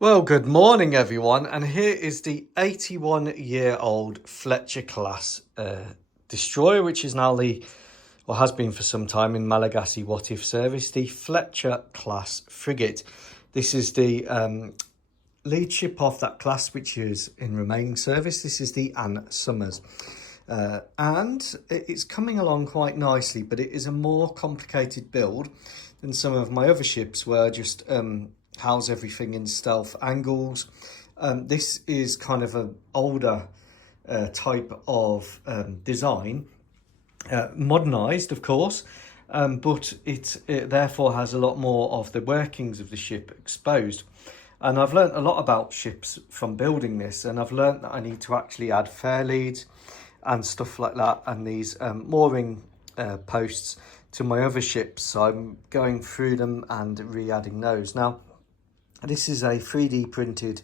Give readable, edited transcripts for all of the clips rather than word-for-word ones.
Well, good morning, everyone, and here is the 81-year-old Fletcher Class Destroyer, which is now or has been for some time in Malagasy What-If service, the Fletcher Class Frigate. This is the lead ship of that class, which is in remaining service. This is the Ayn Summers. And it's coming along quite nicely, but it is a more complicated build than some of my other ships where I just house everything in stealth angles. This is kind of an older type of design, modernised of course, but it therefore has a lot more of the workings of the ship exposed. And I've learnt a lot about ships from building this, and I've learnt that I need to actually add fair leads and stuff like that, and these mooring posts to my other ships. So I'm going through them and re-adding those. Now, this is a 3D printed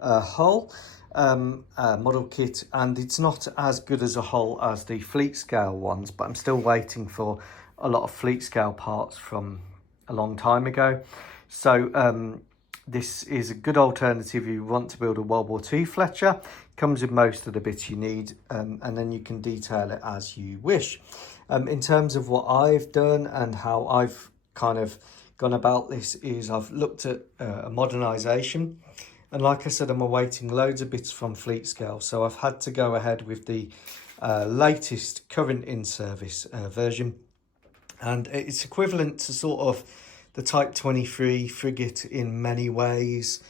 hull model kit, and it's not as good as a hull as the fleet scale ones, but I'm still waiting for a lot of fleet scale parts from a long time ago. So this is a good alternative if you want to build a World War II Fletcher. Comes with most of the bits you need, and then you can detail it as you wish. In terms of what I've done and how I've kind of gone about this is I've looked at a modernisation, and like I said, I'm awaiting loads of bits from fleet scale, so I've had to go ahead with the latest current in service version, and it's equivalent to sort of the Type 23 frigate in many ways.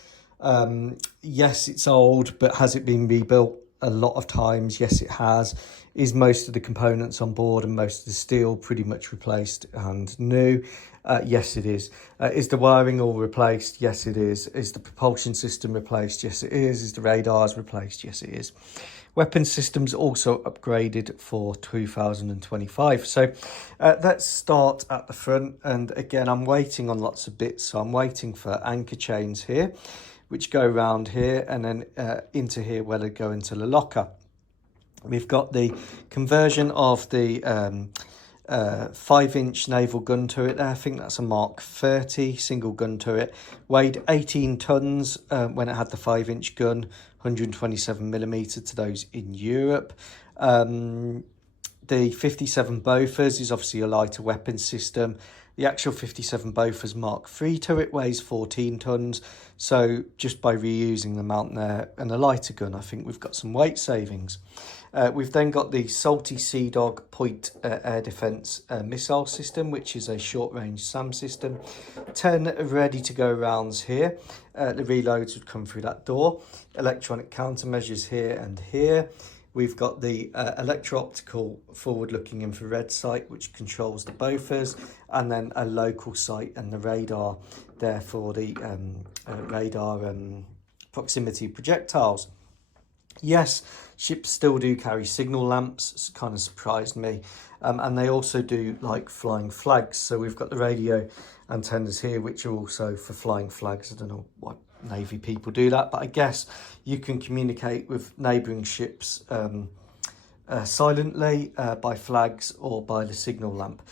Yes, it's old, but has it been rebuilt a lot of times? Yes, it has. Is most of the components on board and most of the steel pretty much replaced and new? Yes, it is. Is the wiring all replaced? Yes, it is. Is the propulsion system replaced? Yes, it is. Is the radars replaced? Yes, it is. Weapon systems also upgraded for 2025. So let's start at the front. And again, I'm waiting on lots of bits. So I'm waiting for anchor chains here, which go around here and then into here where they go into the locker. We've got the conversion of the 5-inch naval gun turret there. I think that's a Mark 30 single gun turret. Weighed 18 tons when it had the 5-inch gun, 127mm to those in Europe. The 57 Bofors is obviously a lighter weapon system. The actual 57 Bofors Mark 3 turret weighs 14 tons. So just by reusing the mount there and a lighter gun, I think we've got some weight savings. We've then got the Salty Sea Dog Point Air Defence Missile System, which is a short-range SAM system. 10 ready-to-go rounds here. The reloads would come through that door. Electronic countermeasures here and here. We've got the electro-optical forward-looking infrared sight, which controls the Bofors, and then a local sight and the radar there for the radar proximity projectiles. Yes, ships still do carry signal lamps. It's kind of surprised me. And they also do like flying flags. So we've got the radio antennas here, which are also for flying flags. I don't know what Navy people do that, but I guess you can communicate with neighbouring ships silently by flags or by the signal lamp.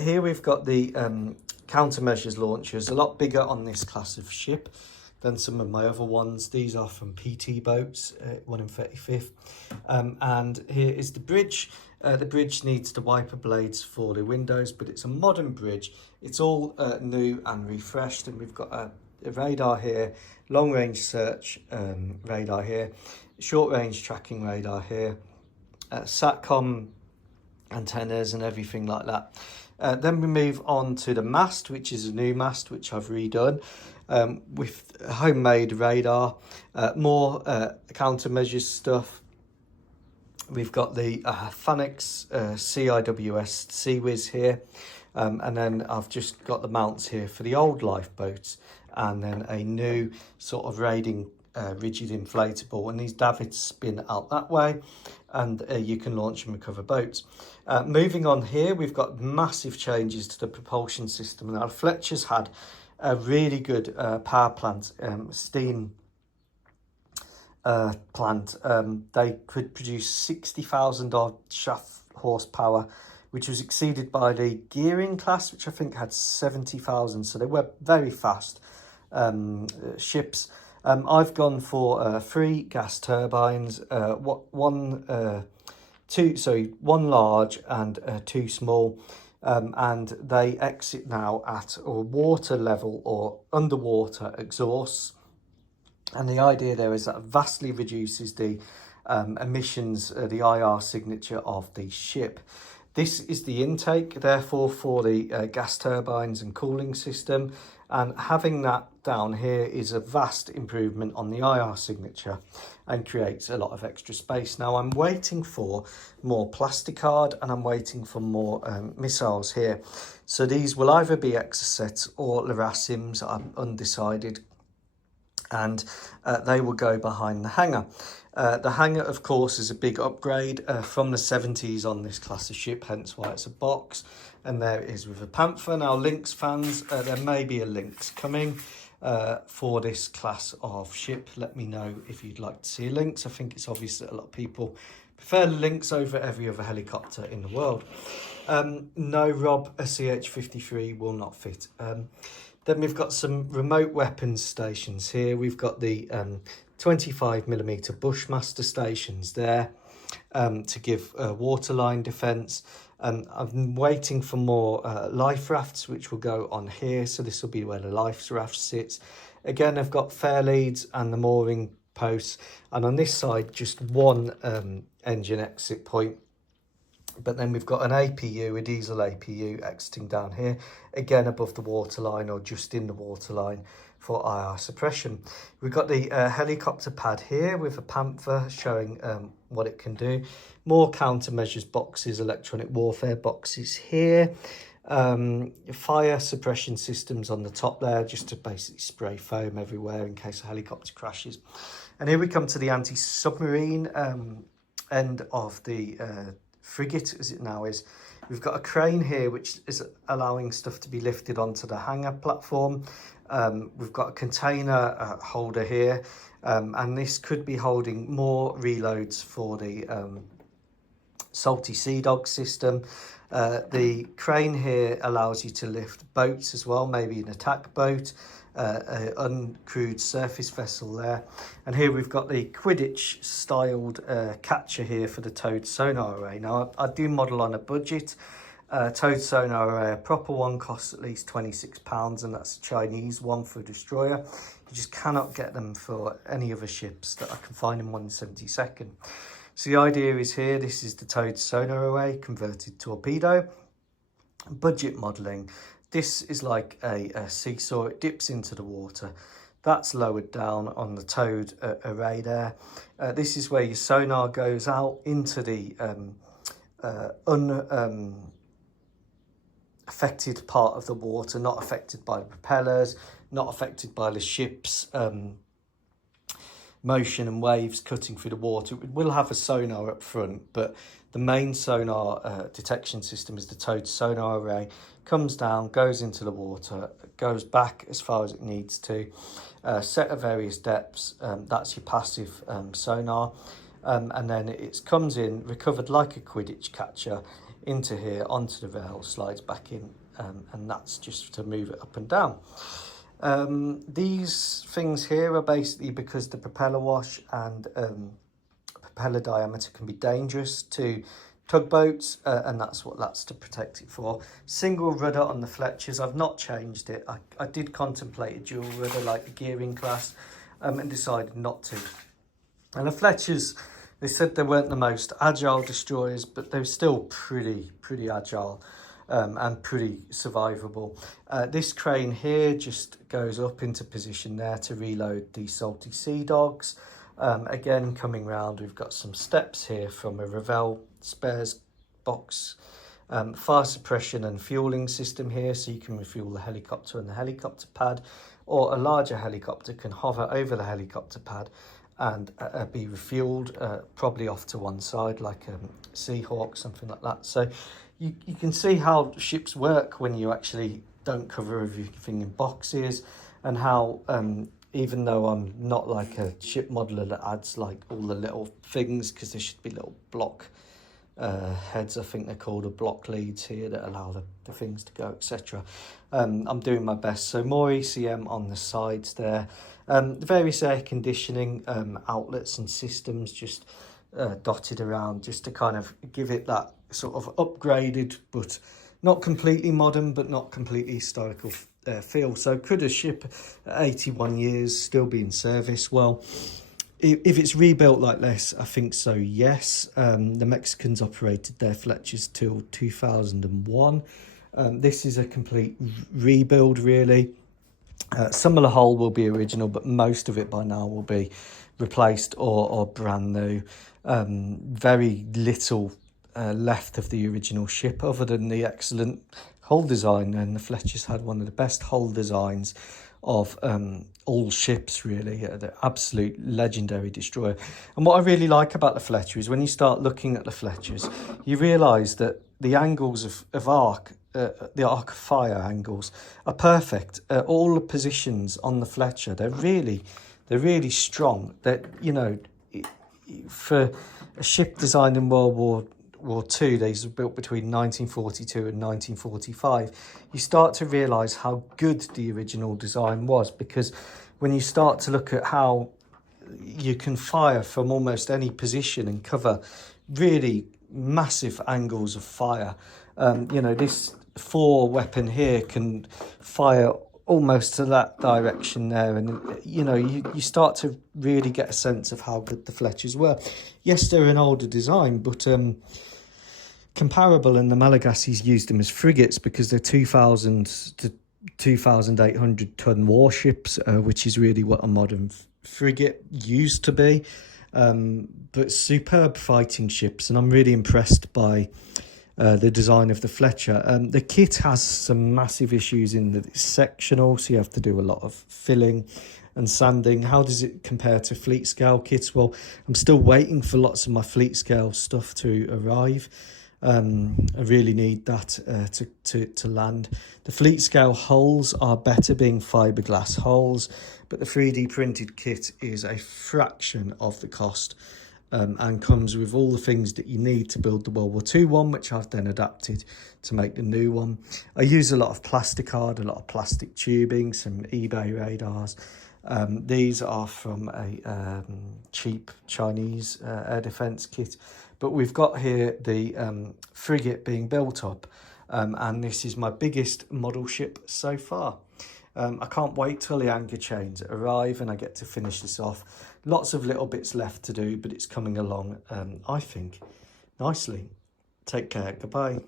Here we've got the countermeasures launchers, a lot bigger on this class of ship than some of my other ones. These are from PT boats, 1 in 35th. And here is the bridge. The bridge needs the wiper blades for the windows, but it's a modern bridge. It's all new and refreshed, and we've got a radar here, long range search radar here, short range tracking radar here, SATCOM antennas and everything like that. Then we move on to the mast, which is a new mast, which I've redone with homemade radar, more countermeasures stuff. We've got the Falanouc CIWS Seawiz here, and then I've just got the mounts here for the old lifeboats, and then a new sort of raiding rigid inflatable, and these davits spin out that way, and you can launch and recover boats. Moving on here, we've got massive changes to the propulsion system. Now, Fletcher's had a really good power plant, steam plant. They could produce 60,000 odd shaft horsepower, which was exceeded by the Gearing class, which I think had 70,000. So they were very fast ships. I've gone for 3 gas turbines, one large and 2 small, and they exit now at a water level or underwater exhausts. And the idea there is that vastly reduces the emissions, the IR signature of the ship. This is the intake, therefore, for the gas turbines and cooling system. And having that down here is a vast improvement on the IR signature and creates a lot of extra space. Now I'm waiting for more plasticard and I'm waiting for more missiles here. So these will either be Exocets or Larassims, I'm undecided. And they will go behind the hangar. The hangar, of course, is a big upgrade from the 70s on this class of ship, hence why it's a box. And there it is with a Panther. Now, Lynx fans, there may be a Lynx coming for this class of ship. Let me know if you'd like to see a Lynx. I think it's obvious that a lot of people prefer Lynx over every other helicopter in the world. No, Rob, a CH-53 will not fit. Then we've got some remote weapons stations here. We've got the 25mm Bushmaster stations there to give waterline defence. I'm waiting for more life rafts, which will go on here. So this will be where the life raft sits. Again, I've got fair leads and the mooring posts. And on this side, just one engine exit point. But then we've got an APU, a diesel APU, exiting down here, again above the waterline or just in the waterline for IR suppression. We've got the helicopter pad here with a Panther showing what it can do. More countermeasures boxes, electronic warfare boxes here. Fire suppression systems on the top there, just to basically spray foam everywhere in case a helicopter crashes. And here we come to the anti-submarine end of the frigate, as it now is. We've got a crane here which is allowing stuff to be lifted onto the hangar platform. We've got a container holder here, and this could be holding more reloads for the Salty Sea Dog system. The crane here allows you to lift boats as well, maybe an attack boat, an uncrewed surface vessel there. And here we've got the Quidditch styled catcher here for the towed sonar array. Now I do model on a budget. Towed sonar array, a proper one, costs at least £26, and that's a Chinese one for a destroyer. You just cannot get them for any other ships that I can find in 1/72. So the idea is here, this is the towed sonar array converted torpedo. Budget modelling. This is like a seesaw, it dips into the water. That's lowered down on the towed array there. This is where your sonar goes out into the affected part of the water, not affected by the propellers, not affected by the ship's motion and waves cutting through the water. It will have a sonar up front, but the main sonar detection system is the towed sonar array. Comes down, goes into the water, goes back as far as it needs to, set at various depths. That's your passive sonar. And then it comes in, recovered like a Quidditch catcher, into here, onto the rail, slides back in, and that's just to move it up and down. These things here are basically because the propeller wash and propeller diameter can be dangerous to tugboats, and that's what that's to protect it for. Single rudder on the Fletchers, I've not changed it. I did contemplate a dual rudder like the Gearing class, and decided not to. And the Fletchers, they said they weren't the most agile destroyers, but they're still pretty agile and pretty survivable. This crane here just goes up into position there to reload the Salty Sea Dogs. Again, coming round, we've got some steps here from a Revell spares box. Fire suppression and fueling system here, so you can refuel the helicopter and the helicopter pad, or a larger helicopter can hover over the helicopter pad and be refueled, probably off to one side like a Seahawk, something like that. So you can see how ships work when you actually don't cover everything in boxes, and how even though I'm not like a ship modeler that adds like all the little things, because there should be little block heads, I think they're called, or block leads here that allow the things to go, etc. I'm doing my best. So more ECM on the sides there. The various air conditioning outlets and systems just dotted around, just to kind of give it that sort of upgraded, but not completely modern, but not completely historical feel. So could a ship at 81 years still be in service? Well, if it's rebuilt like this, I think so, yes. The Mexicans operated their Fletchers till 2001. This is a complete rebuild, really. Some of the hull will be original, but most of it by now will be replaced or brand new. Very little left of the original ship, other than the excellent hull design, and the Fletchers had one of the best hull designs of all ships, really. The absolute legendary destroyer. And what I really like about the Fletcher is when you start looking at the Fletchers, you realise that the angles of arc, the arc of fire angles, are perfect. All the positions on the Fletcher, they're really strong. That, you know, for a ship designed in World War II, these were built between 1942 and 1945, you start to realise how good the original design was, because when you start to look at how you can fire from almost any position and cover really massive angles of fire, you know, this 4 weapon here can fire almost to that direction there, and you know, you start to really get a sense of how good the Fletchers were. Yes, they're an older design, but comparable, and the Malagasys used them as frigates because they're 2,000 to 2,800 ton warships, which is really what a modern frigate used to be. But superb fighting ships, and I'm really impressed by the design of the Fletcher. The kit has some massive issues in that it's sectional, so you have to do a lot of filling and sanding. How does it compare to fleet scale kits? Well, I'm still waiting for lots of my fleet scale stuff to arrive. I really need that to land. The fleet scale hulls are better, being fiberglass hulls, but the 3D printed kit is a fraction of the cost, and comes with all the things that you need to build the World War II one, which I've then adapted to make the new one. I use a lot of plasticard, a lot of plastic tubing, some eBay radars. These are from a cheap Chinese air defence kit. But we've got here the frigate being built up, and this is my biggest model ship so far. I can't wait till the anchor chains arrive and I get to finish this off. Lots of little bits left to do, but it's coming along, I think, nicely. Take care. Goodbye.